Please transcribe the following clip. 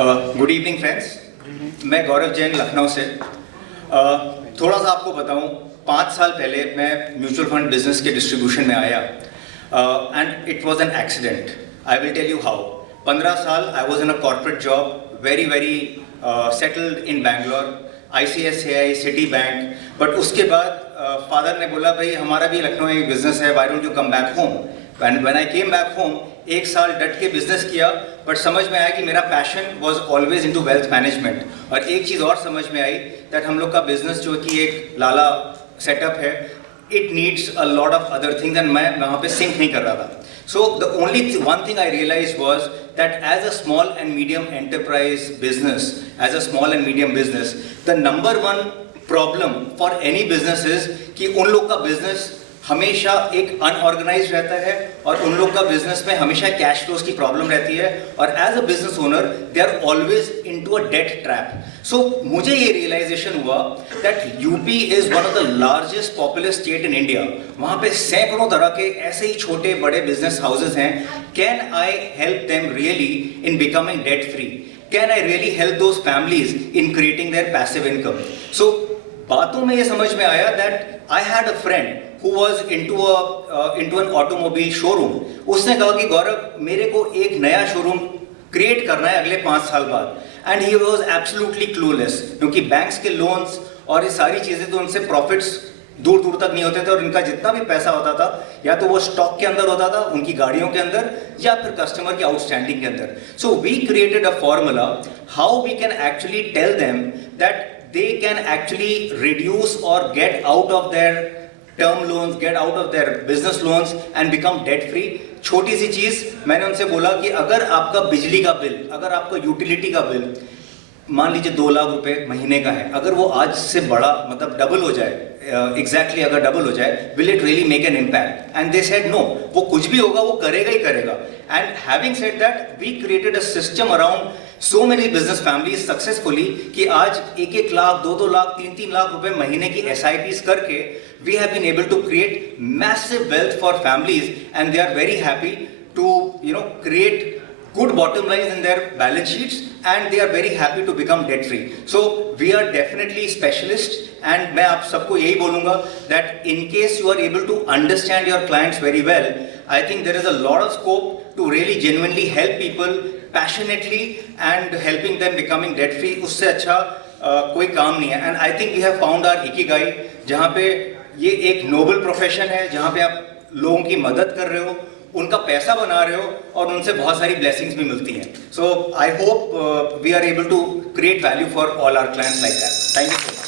Good evening friends, मैं गौरव जैन लखनऊ से। थोड़ा सा आपको बताऊं, 5 साल पहले मैं म्यूचुअल फंड बिजनेस के डिस्ट्रीब्यूशन में आया and it was an accident. I will tell you how. 15 साल I was in a corporate job, very settled in Bangalore, ICICI, Citibank. But उसके बाद फादर ने बोला, भाई हमारा भी लखनऊ में बिजनेस है, why don't you come back home. When I came back home, 1 साल डट के बिजनेस किया, बट समझ में आया कि मेरा passion was always into wealth management. और एक चीज़ और समझ में आई दैट हम लोग का बिजनेस जो कि एक लाला सेटअप है, it needs a lot of other things and मैं वहाँ पे सिंक नहीं कर रहा था। So the only one thing I realise was that as a small and medium enterprise business, as a small and medium business, the number 1 problem for any business is कि उन लोग का बिजनेस हमेशा एक अनऑर्गेनाइज रहता है और उन लोग का बिजनेस में हमेशा कैश फ्लोज की प्रॉब्लम रहती है। और as a business owner they are always into a debt trap. So मुझे ये रियलाइजेशन हुआ that UP is one of the largest popular state in India. वहाँ पे सैकड़ों तरह के ऐसे ही छोटे बड़े बिजनेस हाउसेज हैं। Can I help them really in becoming debt free? Can I really help those families in creating their passive income? So बातों में ये समझ में आया that I had a friend who was into an automobile showroom। उसने कहा कि गौरव, मेरे को एक नया शोरूम क्रिएट करना है अगले 5 साल बाद। And he was absolutely clueless, क्योंकि बैंक्स के लोन्स और ये सारी चीज़ें तो उनसे प्रॉफिट्स दूर दूर तक नहीं होते थे, और इनका जितना भी पैसा होता था या तो वो स्टॉक के अंदर होता था, उनकी गाड़ियों के अंदर, या फिर कस्टमर के आउटस्टैंडिंग के अंदर। So we created a formula how we can actually tell them that they can actually reduce or get out of their term loans, get out of their business loans and become debt free। छोटी सी चीज मैंने उनसे बोला कि अगर आपका बिजली का बिल, अगर आपका यूटिलिटी का बिल मान लीजिए 2 लाख रुपए महीने का है, अगर वो आज से बड़ा मतलब डबल हो जाए, एग्जैक्टली अगर डबल हो जाए, will it really make an impact? And they said no, वो कुछ भी होगा वो करेगा ही करेगा। And having said that, we created a system around so many business families successfully कि आज 1-1 लाख, 2-2 लाख, 3-3 लाख रुपए महीने की SIPs करके we have been able to create massive wealth for families, and they are very happy to create good bottom lines in their balance sheets, and they are very happy to become debt free। So we are definitely specialists, and मैं आप सबको यही बोलूँगा that in case you are able to understand your clients very well, I think there is a lot of scope to really genuinely help people passionately and helping them becoming debt free। उससे अच्छा कोई काम नहीं है। And I think we have found our ikigai, जहाँ पे ये एक नोबल प्रोफेशन है, जहाँ पे आप लोगों की मदद कर रहे हो, उनका पैसा बना रहे हो, और उनसे बहुत सारी ब्लेसिंग्स भी मिलती हैं। So I hope we are able to create value for all our clients like that. Thank you.